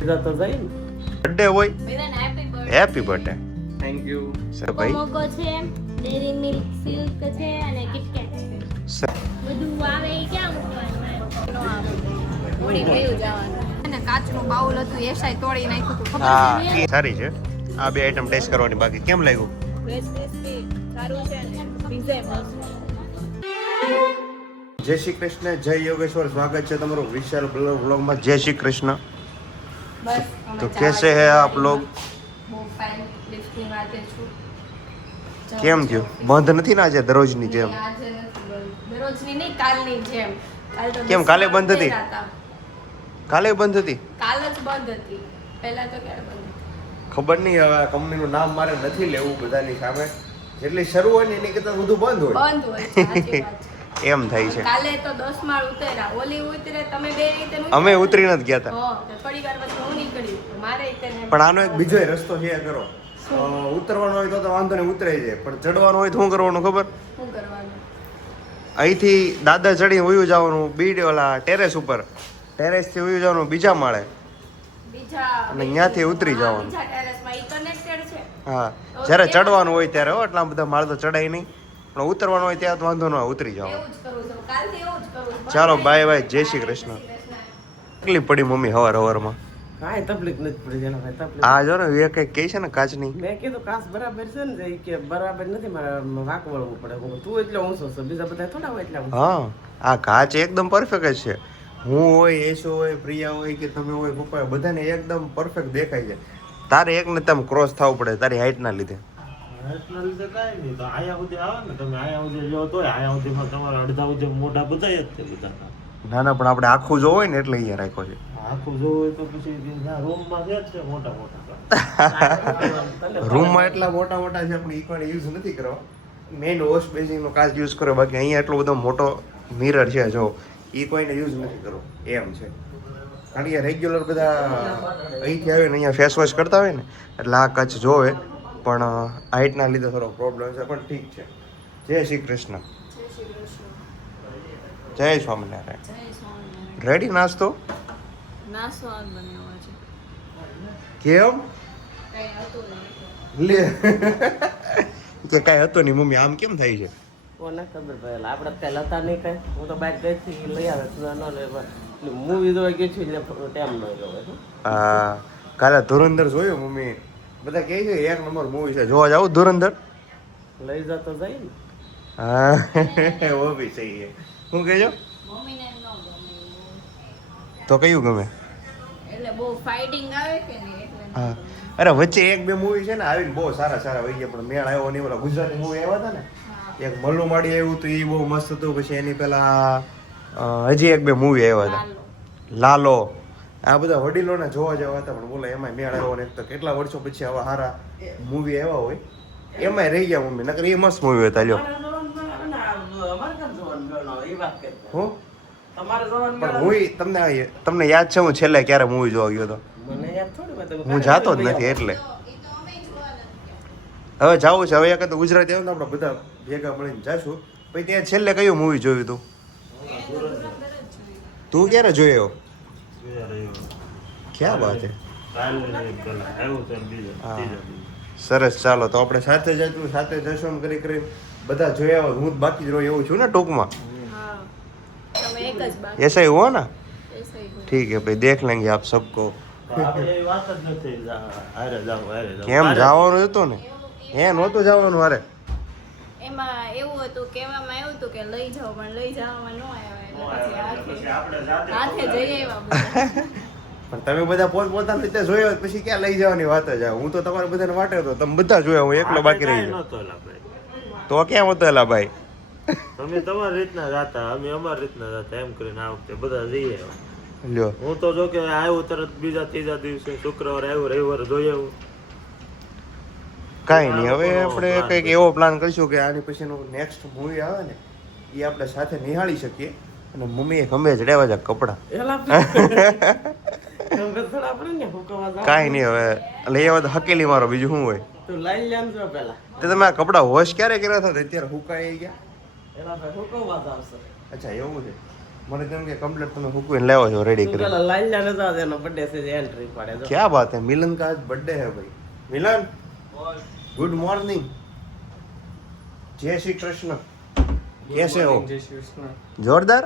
તો જાય ને. બર્થડે હોય. Happy birthday. Thank you. Sir ભાઈ મોકો છે, ડેરી મિલ્ક સિલ્ક છે અને કિટકેટ છે. બધું આવે એ ક્યાં મૂકવાનું? ઓડી ગયું જવાનું અને કાચનું બાઉલ હતું એસાય તોડી નાખ્યું હતું ખબર હા એ સારી છે. આ બે આઈટમ ટેસ્ટ કરવાની બાકી. કેમ લાગ્યું? વેજ ટેસ્ટી સારું છે ને પીઝા મસ્ત. જય શ્રી કૃષ્ણ, જય યોગેશ્વર. સ્વાગત છે તમારું વિશાલ વ્લોગમાં. જય શ્રી કૃષ્ણ. બસ તો कैसे हैं आप लोग? બહુ ફાઇન લિફ્ટની વાતે છું. કેમ થયું? બંધ નથી ને આજે દરરોજની જેમ? આજે નથી બંધ. દરરોજની નહીં કાલની જેમ. કાલ તો કેમ કાલે બંધ હતી? હતા. કાલે બંધ હતી? કાલ જ બંધ હતી. પહેલા તો ક્યારે બંધ હતી? ખબર નહીં, હવે કંપનીનું નામ મારે નથી લેવું બધાની સામે. જેટલી શરૂ હોય ને એની કરતાં બધું બંધ હોય. બંધ હોય છે, સાચી વાત છે. એમ થાય છે. કાલે તો 10 માળ ઉતર્યા. ઓલી ઉતરે તમે બે રીતે અમે ઉતરીને જ ગયા હતા. હો તો થોડી વાર પછી હું નીકળી મારે તેને પણ આનો એક બીજો રસ્તો છે કરો. ઉતરવાનો હોય તો વાંધો નહીં, ઉતરાઈ જાય. પણ ચડવાનું હોય તો શું કરવાનું ખબર? શું કરવાનું? અહીંથી દાદર ચડીને ઉયું જવાનું ઓલા ટેરેસ ઉપર. ટેરેસથી ઉયું જવાનું બીજા માળે. બીજા અને ત્યાંથી ઉતરી જવાનું. બીજા ટેરેસમાં ઈ કનેક્ટેડ છે. હા, જ્યારે ચડવાનું હોય ત્યારે હો, એટલા બધા માળ તો ચડાય નહીં. પણ ઉતરવાનું હોય ત્યાં તો વાંધો ન આવે, ઉતરી જવાનું. એવું જ કરું છું. કાલથી એવું જ કરું છું. ચાલો બાય બાય, જય શ્રી કૃષ્ણ. કેટલી પડી મમ્મી હવારમાં? કાંઈ તકલીફ નથી પડી જેના ભાઈ તકલીફ. આ જો ને એ કંઈક કહે છે ને કાચની. મેં કીધું કાચ બરાબર છે ને ઈ કે બરાબર નથી, મારે વાંક વળવું પડે. હું કીધું, તું એટલે ઊંચો છો, બીજા બધા થોડા હોય એટલે ઊંચો. હા, આ કાચ એકદમ પરફેક્ટ જ છે. હું હોય, એશો હોય, પ્રિયા હોય કે તમે હોય, પપ્પા હોય, બધાને એકદમ પરફેક્ટ દેખાય છે. તારે એકને તમે ક્રોસ થવું પડે તારી હાઈટના લીધે. એટલા લીધે કાંઈ નહીં. તો આયા સુધી આવે ને, તમે આયા સુધી જો તોય આયા સુધીમાં તમારા અડધા સુધી મોઢા બધાય જ છે બધા. ના ના, પણ આપણે આખું જોવું હોય ને એટલે અહીંયા રાખ્યો છે. આખું જોવું હોય તો પછી ત્યાં રૂમમાં છે જ છે મોટા મોટા. રૂમમાં એટલા મોટા મોટા છે પણ એ પણ યુઝ નથી કરવા. મેઇન વોશ બેસિનનો કાચ યુઝ કરો. બાકી અહીંયા એટલો બધો મોટો મિરર છે જો, એ કોઈને યુઝ નથી કરવો એમ છે. કારણ કે રેગ્યુલર બધા અહીંથી આવે ને અહીંયા ફેસ વોશ કરતા હોય ને એટલે આ કાચ જોવે. પણ હાઈટના લીધે થોડો પ્રોબ્લેમ છે, પણ ઠીક છે. જય શ્રી કૃષ્ણ. જય શ્રી કૃષ્ણ. જય સ્વામિનારાયણ. જય સ્વામિનારાયણ. રેડી નાસ્તો? નાસ્તો આજ બનાવવા છે. કેમ? કઈ હતું નહીં. લે તો કાંઈ હતો નહીં મમ્મી, આમ કેમ થાય છે? કોને ખબર ભાઈ, આપણે કઈ લતા નહીં કઈ. હું તો બહાર ગઈ હતી લઈ આવે તું ન લે. મૂવી જોવા ગઈ છું એટલે ટાઈમ ન ગયો. હા, કાલે ધુરંધર જોયું મમ્મી. બધા કહે છે એક નંબર મૂવી છે, જોવા જાવ ધુરંધર. લઈ જતો જાય ને. હા વો ભી સહી છે. શું કહેજો? મમ્મીને ન ગમે. તો કયું ગમે? એટલે બહુ ફાઇટિંગ આવે કે નહીં એટલે ન હા, ગમે. અરે વચ્ચે એક બે મૂવી છે ને આવીને બહુ સારા સારા હોય ગયા, પણ મેળ આવ્યો નહીં. ઓલા ગુજરાતી મૂવી આવ્યા હતા ને, એક મલ્લુ માડી આવ્યું હતું, એ બહુ મસ્ત હતું. પછી એની પેલા હજી એક બે મૂવી આવ્યા હતા, લાલો. આ બધા વડીલોને જોવા જેવા હતા, પણ બોલો એમાં મેળ આવ્યો ને. એક તો કેટલા વર્ષો પછી આવા સારા મૂવી આવ્યા હોય એમાંય રહી ગયા મમ્મી. નકર એ મસ્ત મૂવી હતા. લ્યો અમારે કેમ જોવાનું ગણો એ વાત કરતા. હું તમારે જોવાનું પણ ગણો. હું તમને યાદ છે હું છેલ્લે ક્યારે મૂવી જોવા ગયો હતો? મને યાદ થોડી વાત. હું જાતો જ નથી એટલે. હવે જાવું છે. હવે એક તો ગુજરાતી આવે ને આપણે બધા ભેગા મળીને જાશું. પછી ત્યાં છેલ્લે કયું મૂવી જોયું તું? તું ક્યારે જોયો? ક્યાં વાત છે. સરસ, ચાલો તો આપણે સાથે જઈશું, સાથે જશું એમ કરી કરીને બધા જોયા હોય. હું જ બાકી જ રહું એવું છું ને ટૂંકમાં. હા. તમે એક જ બાકી. ऐसा ही हुआ ना? ऐसा ही हुआ. ठीक है भाई, देख लेंगे आप सबको. આપણે એ વાત જ નથી. હારે જાવ હારે જાવ. કેમ જવાનું હતું ને? હે નહોતું જવાનું હારે? એમાં એવું હતું, કહેવામાં આવ્યું હતું કે લઈ જાઓ, પણ લઈ જવામાં ન આવ્યા એટલે પછી હાથે જઈ આવ્યા બધા. પણ તમે બધા પોતપોતાની રીતે જોયો પછી ક્યાં લઈ જવાની વાત જ આવે. હું તો તમારે બધાને વાટે હતો, તમે બધા જોયા, હું એકલો બાકી રહી ગયો. નહોતો એલા ભાઈ. તો ક્યાં હતો એલા ભાઈ? તમે તમારી રીતના જાતા, અમે અમારી રીતના જાતા, એમ કરીને આ વખતે બધા જઈએ. લ્યો, હું તો જો કે આવ્યું તરત બીજા ત્રીજા દિવસે શુક્રવારે આવ્યું, રવિવારે જોઈ આવ્યું. કાંઈ નહીં. હવે આપણે કંઈક એવો પ્લાન કરીશું કે આની પછીનું નેક્સ્ટ મૂવી આવે ને એ આપણે સાથે નિહાળી શકીએ. અને મમ્મીએ ગમે જ લેવા જાય કપડાં. એલા થોડા આપણે ને હુકવા જાવ. કાંઈ નહીં. હવે લઈ આવ્યા તો હકેલી મારો, બીજું શું હોય? તું લઈ લેમ જો પેલા. તો તમે આ કપડાં વોશ ક્યારે કર્યા હતા? અત્યારે હુકાઈ ગયા. એલા ભાઈ હુકવા જાવશે. અચ્છા એવું છે. મને તેમ કે કમ્પ્લીટ તમે હુકવીને લાવો છો રેડી તું કરી પેલા લાલ્યા નતા તેનો બર્થડે છે જે એન્ટ્રી પાડે જો क्या बात है मिलन का आज बर्थडे है भाई मिलन गुड मॉर्निंग जय श्री कृष्ण कैसे हो जोरदार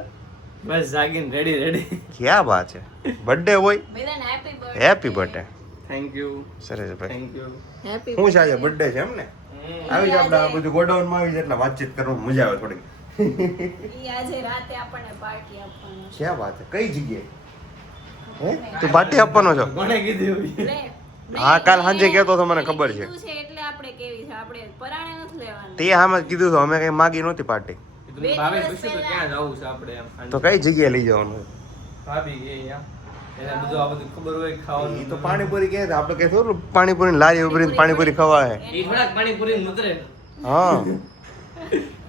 બસ જાગીને રેડી રેડી क्या बात है बर्थडे હોય Milan happy birthday happy birthday thank you સરસ ભાઈ થેન્ક યુ હેપી શું છે આજે બર્થડે છે એમ ને આવી જ આપણે આ બધું ગોડાઉન માં આવી જાય એટલે વાતચીત કરવાની મજા આવે થોડી ઈ આજે રાતે આપણને પાર્ટી આપવાનો છે. क्या बात है કઈ જગ્યાએ હે તું પાર્ટી આપવાનો છો કોણે કીધું લે, હા, કાલ સાંજે કહેતો તો મને ખબર છે. કીધું એટલે આપણે કેવી છે આપણે પરાણે નથી લેવાનું. તે આમ જ કીધું તો અમે કઈ માગી નહોતી પાર્ટી તમે ભાવે પૂછ્યું તો ક્યાં જવું છે આપણે એમ તો કઈ જગ્યાએ લઈ જવાનું ભાભી કે યા એને બધું આ બધું ખબર હોય ખાવાનું એ તો પાણીપુરી કહે છે આપણે કઈ થોડું પાણીપુરી લારી ઉભરીને પાણીપુરી ખવાય એ થોડાક પાણીપુરી નતરે હા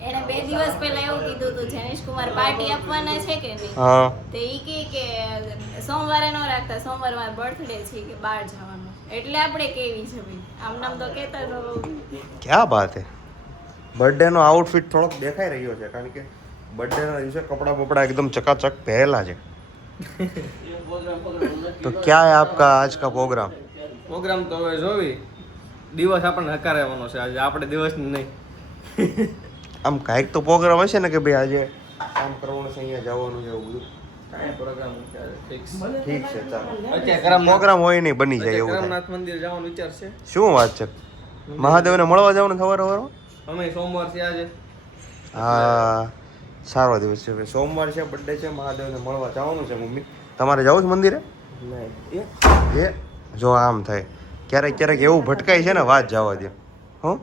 એને 2 દિવસ પહેલા એવું કીધું હતું જનેશ કુમાર પાર્ટી આપવાના છે કે નહીં હા તો ઈ કે સોમવારે ન રાખતા સોમવાર મારો બર્થડે છે કે બહાર જવાનું એટલે આપણે કેવી છે ભાઈ આમ નામ તો કહેતા ન ક્યાં વાત હે બર્થડે નો આઉટફિટ થોડોક દેખાઈ રહ્યો છે કારણ કે બર્થડે ના દિવસે કપડા બપડા એકદમ ચકાચક પહેરેલા છે તો क्या है आपका आज का प्रोग्राम પ્રોગ્રામ તો હવે જોવી દિવસ આપણને હકારવાનો છે આજે આપણે દિવસ નહીં આમ કાંઈક તો પ્રોગ્રામ હશે ને કે ભાઈ આજે કામ કરવાનું છે અહીંયા જવાનું છે એવું બધું કાંઈ પ્રોગ્રામ નથી ફિક્સ ઠીક છે ચાલો અત્યારે પ્રોગ્રામ હોય નહીં બની જાય એવું થાય કરમનાથ મંદિર જવાનું વિચાર છે શું વાત છે મહાદેવને મળવા જવાનું સવારે સવારે અમે સોમવાર થી આજે હા સારો દિવસ છે ભાઈ સોમવાર છે બર્થડે છે મહાદેવને મળવા જવાનું છે મમ્મી તમારે જવું છે મંદિરે નહીં એ જો આમ થાય ક્યારેક ક્યારેક એવું ભટકાય છે ને વાત જવા દે હં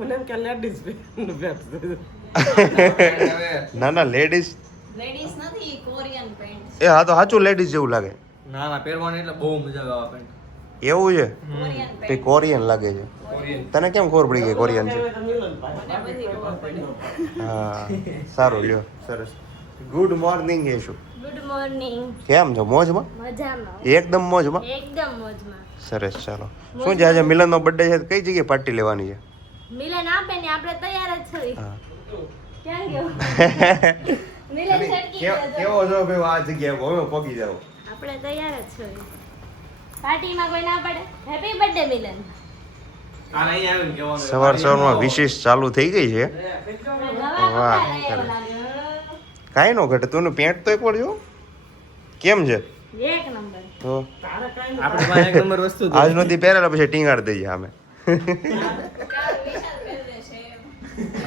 મને એમ કે લેડીઝ ના ના લેડીઝ લેડીઝ નથી કોરિયન પેન્ટ એ હા તો સાચું લેડીઝ જેવું લાગે ના ના પહેરવાની એટલે બહુ મજા આવે પેન્ટ એવું છે કોરિયન તે પેન્ટ કોરિયન લાગે છે કોરિયન તને કેમ ખબર પડી ગઈ કોરિયન છે મને બધી ખબર પડી હા સારું લ્યો સરસ good morning Yashu good morning કેમ છો મોજમાં મજામાં એકદમ મોજમાં એકદમ મોજમાં સરસ ચાલો શું છે આજે મિલનનો બર્થડે છે તો કઈ જગ્યાએ પાર્ટી લેવાની છે મિલન આપે ને આપણે તૈયાર જ છીએ હા ક્યાં ગયો મિલન છટકી ગયો તો. કેવો છો ભાઈ આ જગ્યાએ હવે પગી જાવ આપણે તૈયાર જ છીએ પાર્ટીમાં કોઈ ના પડે હેપી બર્થડે મિલન આ અહીં આવીને કહેવાનું સવાર સવારમાં વિશેષ ચાલુ થઈ ગઈ છે ગવા વાહ, કપડા લઈ સરસ. લાગે કાંઈ નો ઘટે તું પેન્ટ તો એકવાર જો કેમ છે એક નંબર તો આપણે પાસે એક નંબર વસ્તુ છે. આજ નથી પહેરેલા પછી ટીંગાડ દઈએ અમે કાલ વિશાલ પહેરે છે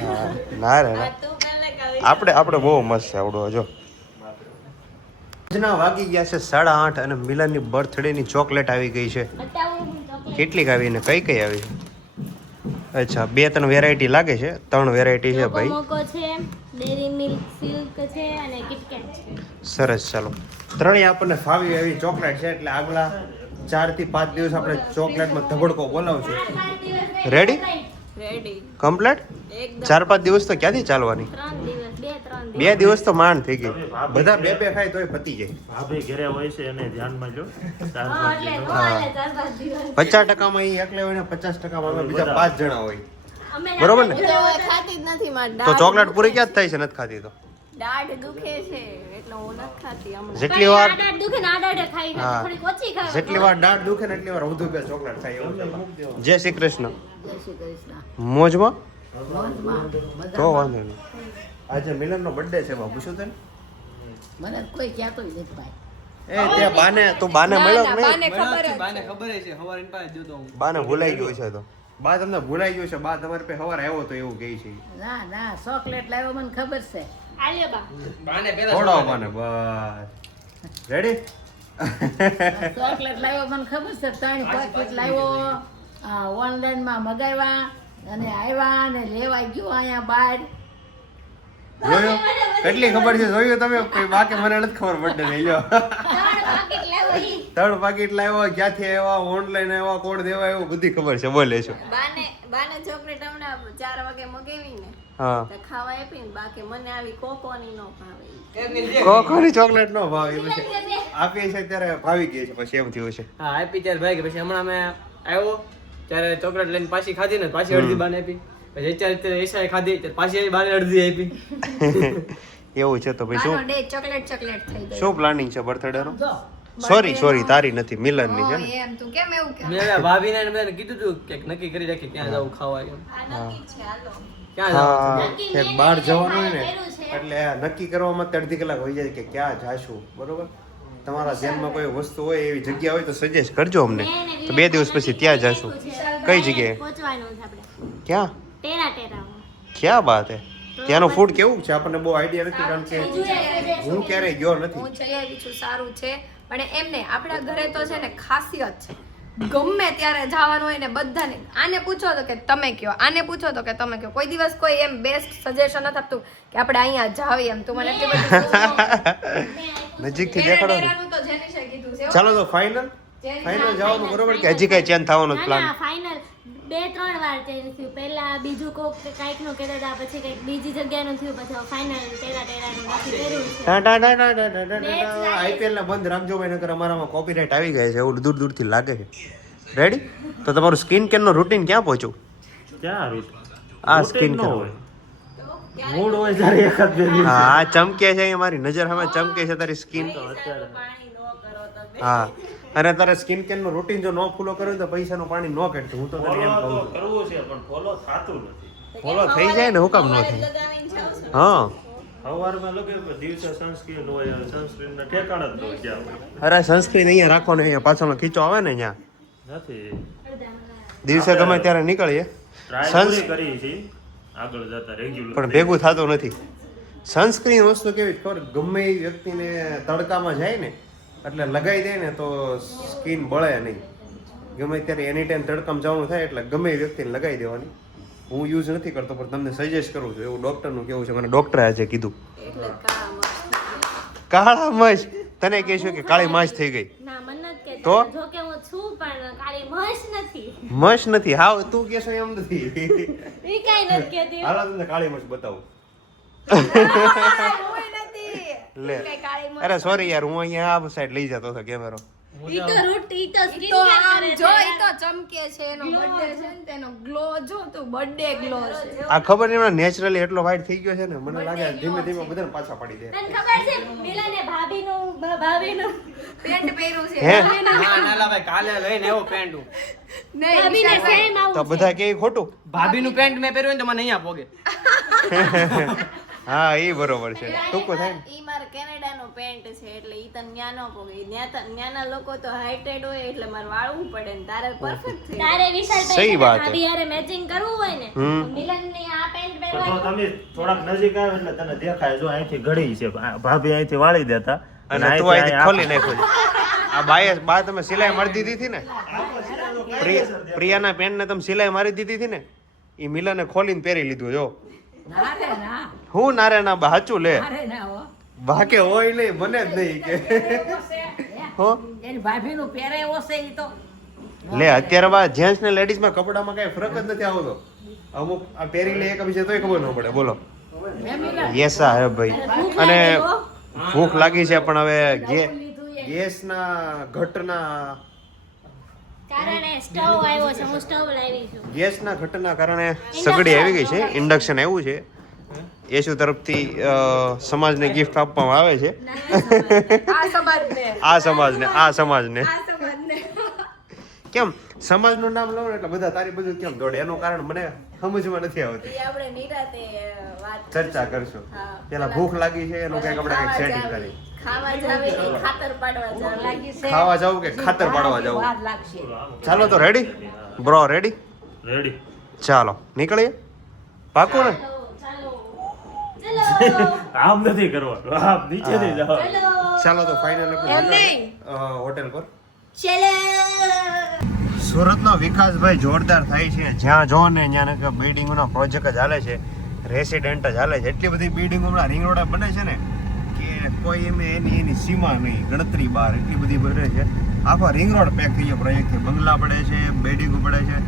હા, ના રે આ ના તું પહેલે કાલ આપણે બહુ મસ્ત છે આવડો જો આજના વાગી ગયા છે 8:30 અને મિલનની બર્થડેની ચોકલેટ આવી ગઈ છે કેટલીક આવી ને કઈ કઈ આવી છે અચ્છા 2-3 વેરાયટી લાગે છે 3 વેરાયટી છે ભાઈ મોકો છે ડેરી મિલ્ક સિલ્ક છે અને કિટકેટ છે સરસ ચાલો ત્રણેય આપણને ફાવી એવી ચોકલેટ છે એટલે આગલા 4 થી 5 દિવસ આપણે ચોકલેટમાં ધબડકો બોલાવશું રેડી રેડી કમ્પ્લીટ એકદમ 4-5 દિવસ તો ક્યાંથી ચાલવાની 3 દિવસ 2-3 2 દિવસ તો માંડ થઈ ગઈ બધા બે ખાય તોય પતી જાય ભાભી ઘરે હોય છે એને ધ્યાનમાં લો ચાર હા પાંચ એટલે દિવસ. કોલે 4-5 દિવસ 50% માં એ એકલા હોય ને 50% માં અમે બીજા 5 જણા હોય અમે બરોબર ને? હું તો હવે ખાતી જ નથી માર તો ચોકલેટ પૂરી ક્યાં જ થાય છે નથી ખાતી તો દાઢ દુખે છે એટલે હું નથી ખાતી હમણાં જેટલી વાર આડાડ દુખે ને આડાડ ખાઈ હા. થોડીક ઓછી ખાવ જેટલી વાર દાઢ દુખે ને એટલી વાર વધુ બે ચોકલેટ થાય એવું છે જય શ્રી કૃષ્ણ મોજમાં તો વાંધો નહીં આજે મિલનનો બર્થડે છે બાબુ શું તને મને કોઈ કહેતો નથી ભાઈ એ તે બાને તું બાને મળ્યો કે નહીં બાને ખબર જ બાને ખબર છે સવારે એની પાસે જોતો હું બાને ભૂલાઈ ગયું છે તો બા તમને ભૂલાઈ ગયું છે બા તમારી પાસે સવારે આવ્યો તો એવું કહે છે ના ના ચોકલેટ લાવ્યો મને ખબર છે આલ્યો બા બાને પેલા થોડો બાને બસ રેડી ચોકલેટ લાવ્યો મને ખબર છે 3 પેકેટ લાવ્યો ઓનલાઈનમાં મગાવ્યા અને આવ્યા ને લેવા ગયો અહીંયા બહાર જોયું કેટલી ખબર છે જોયું તમે કે બાકી મને નથી ખબર બર્થડે લઈ લો 3 પાકીટ લાવો ઈ 3 પાકીટ લાવ્યો ક્યાંથી આવ્યા ઓનલાઈન આવ્યા કોણ દેવા આવ્યો બધી ખબર છે બોલે છો બાને ચોકલેટ હમણાં 4 વાગે મગાવી ને હા તો ખાવા આપી ને બાકી મને આવી કોકોની નો ભાવે કોકોની ચોકલેટ નો ભાવ એ પછી આપી છે ત્યારે ભાવી ગઈ છે પછી એમ થયું છે હા આપી ત્યારે ભાઈ કે પછી હમણાં મેં આવ્યો ત્યારે ચોકલેટ લઈને પાછી ખાધી ને પાછી અડધી બાને આપી પછી અત્યારે એસાએ ખાધી ત્યારે પાછી બાને અડધી આપી એવું છે તો ભાઈ શું ડે ચોકલેટ ચોકલેટ થઈ ગઈ. શું પ્લાનિંગ છે બર્થડે નો? જો સોરી તારી નથી, મિલનની છે ને. એમ તું કેમ એવું કે? મેં હવે ભાભીને ને બધાને કીધું હતું કે નક્કી કરી રાખી ક્યાં જવું ખાવા એમ. આ નક્કી છે હાલો. ક્યાં જવું? હા નક્કી કે મેં બહાર ને જવાનું હોય ને કર્યું છે. એટલે આ નક્કી કરવામાં જ અડધી કલાક હોઈ જાય કે ક્યાં જાશું, બરોબર? તમારા ધ્યાનમાં કોઈ વસ્તુ હોય એવી જગ્યા હોય તો સજેસ્ટ કરજો અમને, તો 2 દિવસ પછી ત્યાં જાશું. કઈ જગ્યાએ? પહોંચવાનું છે આપણે ક્યાં? ટેરામાં. ક્યાં બાત હે? ત્યાંનું ફૂડ કેવું છે આપણને બહુ આઈડિયા નથી, કારણ કે હું ક્યારેય ગયો નથી. હું જઈ આવી છું, સારું છે. પણ એમને આપણા ઘરે તો છે ને ખાસિયત છે, ગમે ત્યારે જવાનું હોય ને બધાને આને પૂછો તો કે તમે કયો, આને પૂછો તો કે તમે કયો. કોઈ દિવસ કોઈ એમ બેસ્ટ સજેશન નથી આપતું કે આપણે અહીંયા જાવી એમ. તું મને એટલી બધી નજીકથી દેખાડો ને. ટેરાનું તો જેનીશે કીધું છે. ચાલો તો ફાઇનલ જવાનું બરોબર કે હજી કઈ ચેન્જ થવાનો પ્લાન? ફાઇનલ 2-3 વાર ચેન્જ થયું. પહેલા બીજું કોક કાંઈક નું કહેતા હતા, પછી કંઈક બીજી જગ્યાનું થયું, પછી ફાઇનલ ટેરાનું નક્કી કર્યું છે. આઈપીએલ ના બંધ રાખજો ભાઈ, નકર અમારામાં કોપીરાઇટ આવી ગયા છે એવું દૂર દૂરથી લાગે છે. રેડી? તો તમારું સ્કિન કેર નો રૂટીન ક્યાં પહોંચ્યું? ક્યાં રૂટ આ સ્કિન કેર હોય મૂડ હોય ત્યારે એકાદ બે દિવસ. હા આ ચમકે છે, અહીંયા મારી નજર સામે ચમકે છે તારી સ્કિન. હા અને તારે સ્કિન કેર નું રૂટીન જો ન ફોલો કર્યું તો પૈસાનું પાણી ન કાઢતું. હું તો તને એમ કહું છું. કરવું છે પણ ફોલો થતું નથી. ફોલો થઈ જાય ને, હું કામ ન થાય? લગાવીને જાવ છો. હા સવારમાં લગે કે દિવસે સનસ્ક્રીન હોય, સનસ્ક્રીન ના ઠેકાણા જ ન ક્યાં હોય. અરે સનસ્ક્રીન અહીંયા રાખો ને, અહીંયા પાછળનો ખીચો આવે ને અહીંયા નથી દિવસે ગમે ત્યારે નીકળીએ. ટ્રાય પૂરી કરી છે આગળ જતા રેગ્યુલર. પણ ભેગું થતું નથી. સનસ્ક્રીન વસ્તુ કેવી ખબર, ગમે એ વ્યક્તિને તડકામાં જાય ને એટલે લગાવી દે ને તો સ્કિન બળે નહીં. ગમે ત્યારે એની ટાઈમ તડકામાં જવાનું થાય એટલે ગમે એ વ્યક્તિને લગાવી દેવાની. હું યુઝ નથી કરતો પણ તમને સજેસ્ટ કરું છું, એવું ડોક્ટરનું કેવું છે. મને ડોક્ટરે આજે કીધું એટલે કાળા મચ. તને કહેશું કે કાળી માછ થઈ ગઈ? ના મન નથી કહેતી. તો? જો કે હું છું પણ કાળી મશ નથી. મચ નથી. હાવ તું કહેશો એમ નથી. ઈ કાંઈ નથી કહેતી. હાલો તમને કાળી મચ બતાવું. લે અરે સોરી યાર, હું અહીંયા આ સાઈડ લઈ જતો હતો કેમેરો. ઈ તો રૂટ ઈ તો સ્કિન તો કેર આમ કરે જો છે. ઈ તો ચમકે છે, એનો બર્થડે છે ને તેનો ગ્લો જો તું, બર્થડે ગ્લો છે. આ ખબર નહીં એમાં નેચરલી એટલો વ્હાઈટ થઈ ગયો છે ને, મને લાગે ધીમે ધીમે બધાને પાછા પાડી દે. તને ખબર છે મિલાને ભાભીનું પેન્ટ પહેર્યું છે. હે હા નાલા ભાઈ કાલે લઈને આવ્યો પેન્ટ હું. નહીં, ભાભીને વિશાલભાઈ. સેમ આવું તો બધા કે ખોટું? ભાભીનું પેન્ટ મેં પહેર્યું ને તો મને અહીંયા પોગે. હા એ બરોબર છે, ટૂંકો થાય ને. ઈ મારે કેનેડાનો પેન્ટ છે એટલે ઈ તને ન્યા નો પોગે. ન્યાના લોકો તો હાઇટેડ હોય એટલે મારે વાળવું પડે ને તારે પરફેક્ટ થઈ તારે વિશાલ સહી વાત છે. ભાભી હારે મેચિંગ કરવું હોય ને તો મિલનની આ પેન્ટ પણ જો પહેરવાનું. તમે થોડાક નજીક આવે એટલે તને દેખાય જો અહીંથી ઘડી છે, ભાભી અહીંથી વાળી દેતા અને તું અહીંથી ખોલી નાખ્યો છે. આ બા તમે સિલાઈ મારી દીધી હતી ને, પ્રિયાના પેન્ટ ને તમે સિલાઈ મારી દીધી હતી ને, એ મિલાને ખોલીને પહેરી લીધું. જો ના રે ના હું નારે ના બા સાચું લે અરે ના હો બાકે હોય નહીં બને જ નહીં કે હો એની ભાભીનું પહેરાયો છે ઈ તો લે. અત્યારે બા જેન્ટ્સ ને લેડીઝ માં કપડામાં કઈ ફરક જ નથી આવતો. અમુક આ પહેરી લે એક બીજા તોય ખબર ન પડે. બોલો યસા હે ભાઈ. અને ભૂખ લાગી છે પણ હવે ગેસના ઘટના કારણે સ્ટવ આવ્યો છે, હું સ્ટવ લાવી છું. ગેસના ઘટના કારણે સગડી આવી ગઈ છે. ઇન્ડક્શન આવ્યું છે. યેશુ તરફથી સમાજને ગિફ્ટ આપવામાં આવે છે. આ સમાજને આ સમાજને આ સમાજને કેમ સમાજનું નામ લઉં ને એટલે બધા તારી બધું કેમ દોડે, એનું કારણ મને સમજમાં નથી આવતી. ઈ આપણે નિરાતે વાત ચર્ચા કરશું. હા. પેલા ભૂખ લાગી છે એનું કંઈક આપણે કંઈક સેટિંગ કરી. ખાવા જાવે કે ખાતર પાડવા જાવે. લાગી છે ખાવા જવું કે ખાતર પાડવા જવું? વાર લાગશે. ચાલો તો રેડી બ્રો, રેડી? રેડી. ચાલો નીકળીએ. પાકું ને? ચલો આમ નથી કરવાનું, આમ નીચેથી જાઓ. ચાલો તો ફાઇનલ એમ નહીં. હોટેલ પર. ચલો સુરતનો વિકાસ ભાઈ જોરદાર થાય છે. જ્યાં જો ને ત્યાં બિલ્ડિંગનો પ્રોજેક્ટ જ હાલે છે, રેસિડેન્ટ જ હાલે છે. એટલી બધી બિલ્ડિંગો હમણાં રિંગ રોડ બને છે ને કે કોઈ એની સીમા નહીં, ગણતરી બહાર. એટલી બધી બને છે. આખો રિંગ રોડ પેક થઈ ગયો પ્રોજેક્ટથી. બંગલા પડે છે, બિલ્ડિંગો પડે છે,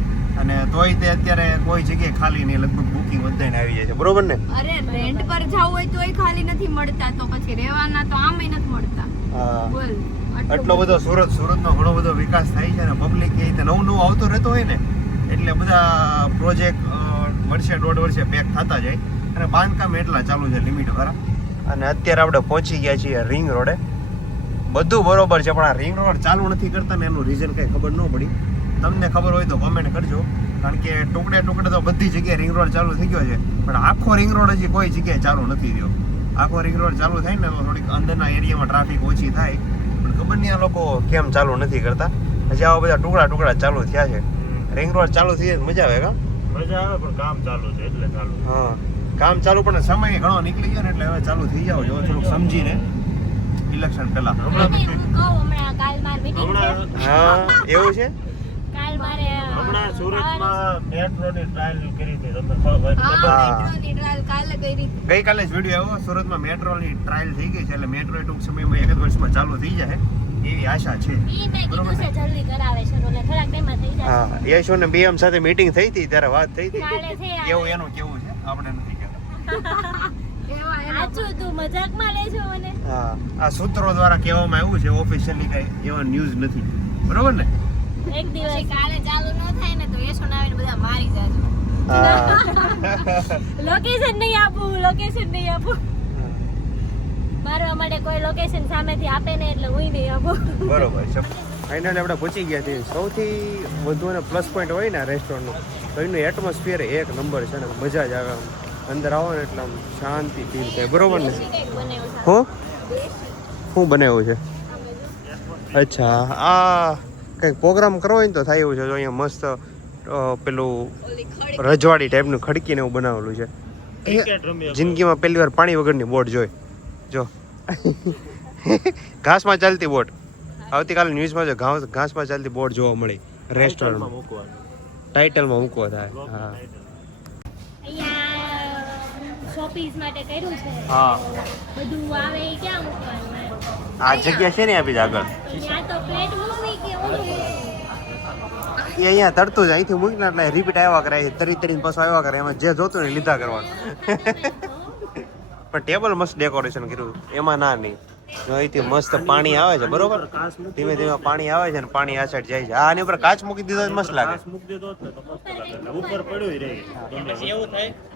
અને તોય તે અત્યારે કોઈ જગ્યાએ ખાલી નહીં. લગભગ બુકિંગ બધાને આવી જાય છે, બરોબર ને? અરે રેન્ટ પર જાવ હોય તોય ખાલી નથી મળતા, તો પછી રહેવાના તો આમે નથી મળતા. હા. બોલ એટલો બધો સુરતનો ઘણો બધો વિકાસ થાય છે ને, પબ્લિક એ રીતે નવું આવતો રહેતો હોય ને એટલે બધા પ્રોજેક્ટ વર્ષે દોઢ વર્ષે પેક થતા જાય. અને બાંધકામ એટલા ચાલુ છે લિમિટ વાળા. અને અત્યારે આપણે પહોંચી ગયા છીએ રિંગ રોડે. બધું બરોબર છે પણ આ રિંગ રોડ ચાલુ નથી કરતા ને એનું રીઝન કઈ ખબર ન પડી. તમને ખબર હોય તો કોમેન્ટ કરજો, કારણ કે ટુકડે ટુકડે તો બધી જગ્યાએ રિંગ રોડ ચાલુ થઈ ગયો છે, પણ આખો રિંગ રોડ હજી કોઈ જગ્યાએ ચાલુ નથી થયો. આખો રિંગ રોડ ચાલુ થાય ને તો થોડીક અંદરના એરિયામાં ટ્રાફિક ઓછી થાય, પણ ખબર નહીં આ લોકો કેમ ચાલુ નથી કરતા. હજી આવા બધા ટુકડા ટુકડા ચાલુ થયા છે. રિંગ રોડ ચાલુ થઈ જાય મજા આવે. કા મજા આવે પણ કામ ચાલુ છે એટલે ચાલુ. હા, કામ ચાલુ પણ સમય ઘણો નીકળી ગયો ને એટલે હવે ચાલુ થઈ જાવ જો થોડુંક સમજીને ઇલેક્શન પહેલા. અને હું કહું હમણાં કાલ માર મીટિંગ છે. હા એવું છે. કાલ મારે હમણાં સુરતમાં મેટ્રોની ટ્રાયલ કરી હતી તમને હા, ખબર? મેટ્રોની ટ્રાયલ કાલે કરી. ગઈકાલે જ વિડીયો આવ્યો. સુરતમાં મેટ્રોની ટ્રાયલ થઈ ગઈ છે એટલે મેટ્રો ટૂંક સમયમાં 1 વર્ષમાં ચાલુ થઈ જાય એવી આશા છે. ઈ મેં કીધું છે જલ્દી કરાવે છે એટલે થોડાક ટાઈમમાં થઈ જાય. હા, યશો ને બીએમ સાથે મીટિંગ થઈ હતી ત્યારે વાત થઈ હતી. કાલે છે આ. એવું એનું કેવું છે આપણે નથી કહેતા. એવા એના સાચું તું મજાકમાં લેજો મને. હા, આ સૂત્રો દ્વારા કહેવામાં આવ્યું છે, ઓફિશિયલી કઈ એવા ન્યૂઝ નથી. બરોબર ને? એક દિવસ કાલે ચાલુ ન થાય ને તો યશોન આવીને બધા મારી જાજો. હા. લોકેશન નહીં આપું. મારવા માટે કોઈ લોકેશન સામેથી આપે ને એટલે હું નહીં આપું. બરોબર છે. ફાઇનલી આપણે પહોંચી ગયા છીએ. સૌથી વધુ અને પ્લસ પોઈન્ટ હોય ને રેસ્ટોરન્ટનો તો એનું એટમોસ્ફિયર એક નંબર છે ને મજા જ આવે. આમ અંદર આવો ને એટલે આમ શાંતિ ફીલ થાય. બરોબર ને? શું બનાવ્યું છે? અચ્છા, આ કંઈક પ્રોગ્રામ કરવો હોય ને તો થાય એવું છે. જો અહીંયા મસ્ત પેલું રજવાડી ટાઈપનું ખડકીને એવું બનાવેલું છે. ક્રિકેટ રમ્યા જિંદગીમાં પહેલી વાર પાણી વગરની બોટ જોઈ. જો ઘાસમાં ચાલતી બોટ. આવતીકાલે ન્યૂઝમાં જો ઘાસમાં ચાલતી બોટ જોવા મળી રેસ્ટોરન્ટમાં. મૂકવાનું. ટાઇટલમાં મૂકવો થાય. હા અહીંયા શોપીસ માટે કર્યું છે. હા, બધું આવે એ ક્યાં મૂકવાનું? આ જગ્યા છે ને આપી આગળ ત્યાં તો પ્લેટ મૂકવી કે હું એ અહીંયા તરતું જ અહીંથી મૂકીને એટલે રિપીટ આવ્યા કરે, તરીને પાછું આવ્યા કરે. એમાં જે જોતું ને લીધા કરવાનું. પણ ટેબલ મસ્ત ડેકોરેશન કર્યું એમાં ના નહીં. જો અહીંથી મસ્ત પાણી આવે છે. બરોબર, ધીમે ધીમે પાણી આવે છે ને પાણી આ સાઈડ જાય છે. આની ઉપર કાચ મૂકી દીધો મસ્ત લાગે. ઘાસ મૂકી દીધો હોત ને તો મસ્ત લાગે. એટલે ઉપર પડ્યું રહે.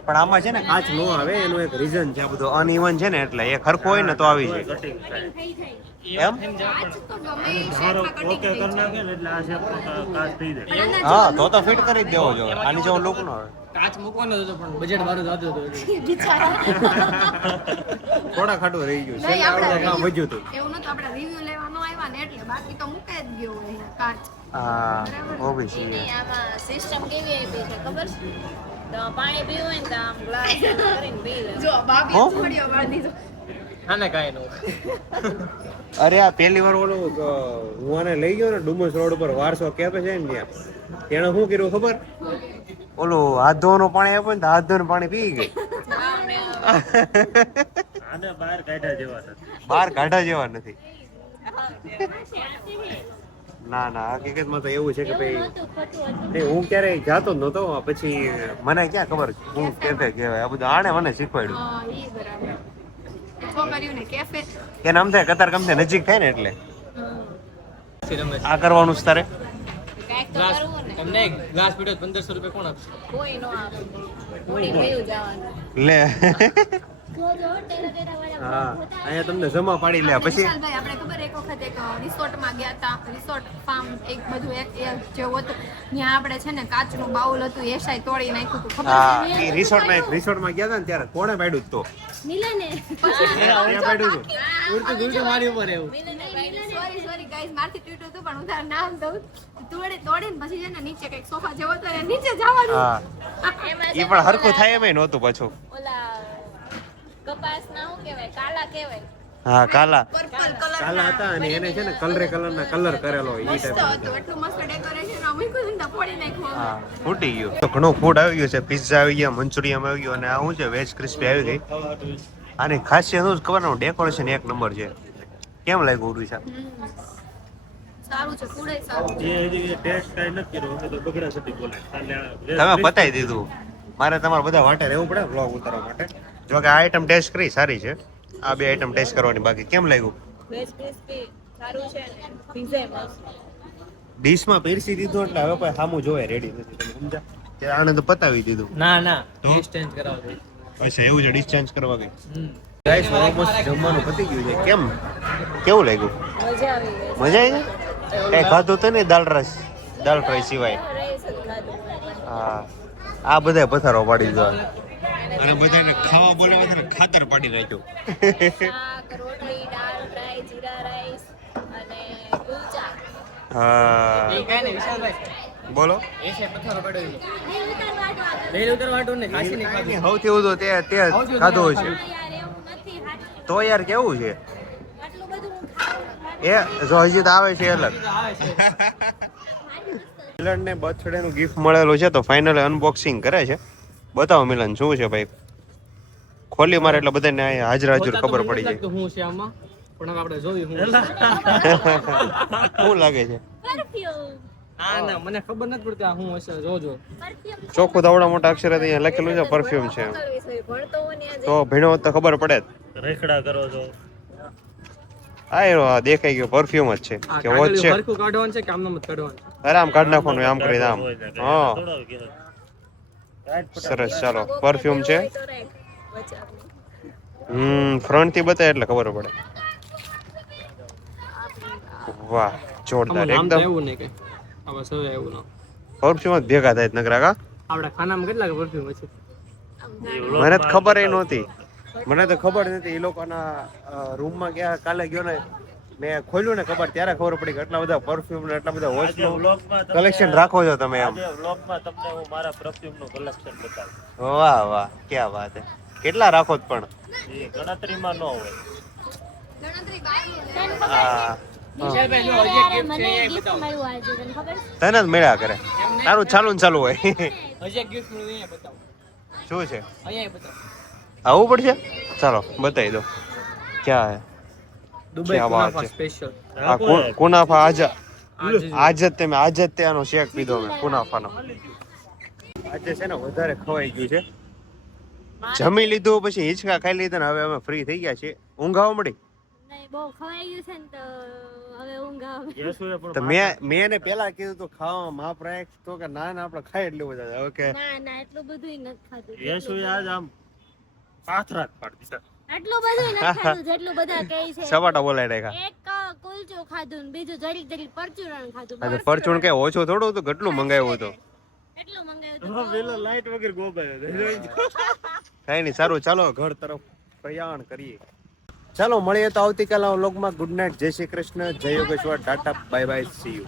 પણ આમાં છે ને કાચ નો આવે એનું એક રીઝન છે. આ બધું અનઇવન છે ને એટલે એ ખરખું હોય ને તો આવી જાય. કટિંગ થાય. થઈ જાય. એમ? ધારો ઓકે કરી નાખે ને એટલે આ શેપ કાચ થઈ જાય. હા, તો ફિટ કરી જ દેવો જોઈએ. આની જેવો લુક નો આવે. કાચ મૂકવાનો હતો પણ બજેટ મારું જતું હતું. થોડા ખાટું રહી ગયું છે. નહીં, આપણે કામ વધ્યું હતું. એવું નતું, આપણે રિવ્યુ લેવાનો આવ્યા ને એટલે બાકી તો મૂકે જ ગયો હોય કાચ. હા, ઓબીસી. આમાં સિસ્ટમ કેવી આપી છે ખબર છે? તો પાણી પીવું હોય ને તો આમ ગ્લાસ કરીને પી લે. જો બાબી હો? છોડ્યો વાળી દીધો. આને કાંઈ નું અરે આ પહેલી વાર ઓલું હું આને લઈ ગયો ને ડુમસ રોડ ઉપર વારસો કેફે છે ને ત્યાં, તેણે શું કર્યું ખબર? ઓલું હાથ ધોવાનું પાણી આપ્યું ને તો હાથ ધોવાનું પાણી પી ગઈ. આને બહાર કાઢ્યા જેવા નથી. બહાર કાઢા જેવા નથી. ના ના, હકીકતમાં તો એવું છે કે ભાઈ નહીં, હું ક્યારેય જાતો જ નહોતો. પછી મને ક્યાં ખબર હું કેફે કહેવાય. આ બધું આણે મને શીખવાડ્યું. હા, ઈ બરાબર. છોકરીઓને કેફે કે નામ થાય કતાર ગમતે નજીક થાય ને એટલે આ કરવાનું છે તારે. કાંઈક તો કરવું ને. તમને ગ્લાસ પીડો 1500 રૂપિયા કોણ આપશે? કોઈ નો આવે. થોડી ભેયું જવાનું. લે જો ટેરા વાળા હા, અહીંયા તમને જમા પાડી લે. પછી વિશાલભાઈ, આપણે ખબર એક વખત એક રિસોર્ટમાં ગયા હતા. રિસોર્ટ ફાર્મ એક બધું એક જેવું હતું. ત્યાં આપણે છે ને કાચનું બાઉલ હતું એસાઈ તોડી નાખ્યું હતું. ખબર હા, એ રિસોર્ટમાં ગયા હતા ને ત્યારે કોણે પાડ્યું તો મિલને ત્યાં પાડ્યું હતું. ઉડતું મારી ઉપર એવું. સોરી ગાઈસ, મારથી તૂટ્યું હતું પણ હું તારું નામ દઉં. તોડીને પછી છે ને નીચે કંઈક સોફા જેવો હતો ને નીચે જવાનું. હા, એ પણ હરખું થાય એમ નહોતું પાછું. ઓલા કપાસના શું કહેવાય? કાલા કહેવાય. હા, કાલા પર્પલ કલર કાલા હતા અને એને છે ને કલરના કલર કરેલો હોય એ મસ્ત ટાઈપ. હતું. એટલું મસ્ત ડેકોરેશન મૂક્યું છે ને તો ફોડી નાખ્યું. હા, ફૂટી ગયું. તો ઘણું ફૂડ આવી ગયું છે. પિઝા આવી ગયા, મંચુરિયમ આવી ગયું અને આ શું છે વેજ ક્રિસ્પી આવી ગઈ. આની ખાસિયત શું ખબર ને? ડેકોરેશન એક નંબર છે. કેમ લાગ્યું ઉર્વિશા? સારું છે, ફૂડ સારું છે. જે હજી ટેસ્ટ કાંઈ નથી કર્યો. અમે તો બગડા સુધી બોલે. તમે પતાવી દીધું. મારે તમારે બધા વાટે રહેવું પડે વ્લોગ ઉતારવા માટે. જો કે આ આઈટમ ટેસ્ટ કરી સારી છે. આ બે આઈટમ ટેસ્ટ કરવાની બાકી. કેમ લાગ્યું? વેજ ક્રિસ્પી સારું છે ને પીઝા મસ્ત. ડિશમાં પીરસી દીધું એટલે હવે કોઈ સામું જોવે રેડી નથી. તમે સમજ્યા કે આને તો પતાવી દીધું. ના ના ટેસ્ટ ચેન્જ કરાવો. અચ્છા, એવું છે. ડિશ ચેન્જ કરવા ગઈ. ગાઈસ ઓલમોસ્ટ જમવાનું પતી ગયું છે. કેવું લાગ્યું? મજા આવી ગઈ મજા આવી ગઈ? કઈ ખાધું તો ને દાળ ફ્રાય સિવાય? રાઈસ જ ખાધું હા, આ બધા પથારો પાડી દીધો અને બધાને ખાવા બોલાવે છે, ખાતર પાડી નાખ્યું. શાક રોટલી દાળ ફ્રાય જીરા રાઈસ અને કુલચા હા, એ કાંઈ નહીં વિશાલભાઈ, બોલો. એ છે પથ્થરો પડ્યો રેલ ઉતરવાટું ને ઘાસી નહીં ખાધું. સૌથી વધુ તે ખાધું હશે યાર એવું નથી હાચું. તો યાર કેવું છે આટલું બધું હું ખાઉં. એ જો હજી તો આવે છે અલગ. આવે છે મિલન ને બર્થડે નું ગિફ્ટ મળેલું છે તો ફાઇનલી અનબોક્સિંગ કરે છે. બતાવો મિલન શું છે ભાઈ? ખોલી મારે એટલે બધાને અહીંયા હાજર હાજર ખબર પડી જાય. લાગતું હું છે આમાં, પણ હવે આપણે જોયું હું શું લાગે છે? Perfume. ના ના મને ખબર નથી પડતી આ હું હશે, જોજો. Perfume. ચોખ્ખું ધવડા મોટા અક્ષરે અહીંયા લખેલું છે પરફ્યુમ છે. ભણતો હોય ને તો ભીણો તો ખબર પડે જ. રેખડા કરો છો. આ એનો આ દેખાઈ ગયો પરફ્યુમ જ છે આ કે વોચ છે. હરખું કાઢવાનું છે કે આમ નામ જ કાઢવાનું? આરામ કાઢ નાખવાનું આમ કરી આમ. હા થોડો કે સરસ. ચાલો પરફ્યુમ છે. તો રાખ બચાવ ફ્રન્ટ થી બતાવે એટલે ખબર પડે. વાહ જોરદાર આમાં નામ તો એકદમ. એવું નહીં કે આ બસ હવે એવું ના. પરફ્યુમ જ ભેગા થાય નકરા કા. આપણા ખાનામાં કેટલા પરફ્યુમ છે? મને તો ખબર નહોતી. મને તો ખબર નથી એ લોકોના રૂમમાં ગયા કાલે ગયો ને મેં ખોલ્યું ને કબાટ ત્યારે ખબર પડી કે એટલા બધા પરફ્યુમ ને એટલા બધા વોચનું કલેક્શન રાખો છો તમે એમ. વ્લોગમાં તમને હું મારા પરફ્યુમનું કલેક્શન બતાવું. વાહ વાહ ક્યાં વાત હે. કેટલા રાખો છો પણ? એ ગણતરીમાં ન હોય. તને ખબર હા છે? મને gift મળ્યું આજે, તને ખબર છે? તને જ મળ્યા કરે. તારું ચાલુ ને ચાલુ હોય. હજી એક ગિફ્ટ મળ્યું અહીંયા બતાવો. શું છે? અહીંયા બતાવો. આવવું પડશે? ચાલો બતાવી દો. ક્યાં હે? દુબઈ ક્યાં વાત કુનાફા છે? સ્પેશિયલ. આ કુનાફા આજ આજે જ તમે આજ જ ત્યાંનો શેક પીધો મેં કુનાફાનો. આજે છે ને વધારે ખવાઈ ગયું છે. જમી લીધું પછી હિંચકા ખાઈ લીધા ને હવે અમે ફ્રી થઈ ગયા છીએ. ઊંઘ આવવા મળી. નહીં, બહુ ખવાઈ ગયું છે ને તો હવે ઊંઘ આવે. યેસુએ પણ તો મેં એને પેલા કીધું તો ખાવામાં માપ રાખ તો કે ના ના આપણે ખાઈ એટલું બધા ઓકે. ના ના એટલું બધું નથી ખાધું. યેસુએ આજ આમ પાથરા જ પાડી દીધા. આટલું બધું નથી ખાધું જેટલું બધા કહે છે. સવાટા બોલાઈ નાખ્યા. એક કુલચું ખાધું ને બીજું જરીક જરીક પરચુરણ ખાધું. આ તો પરચૂણ કે ઓછું થોડું તો કેટલું મંગાવ્યું હતું. એટલું મંગાવ્યું પેલા લાઈટ વગર ગોબાયો. કઈ નહીં સારું ચાલો ઘર તરફ પ્રયાણ કરીએ. ચાલો મળીએ તો આવતીકાલના વ્લોગમાં. ગુડ નાઇટ, જય શ્રી કૃષ્ણ, જય Yogeshwar, Tata, bye bye, C you.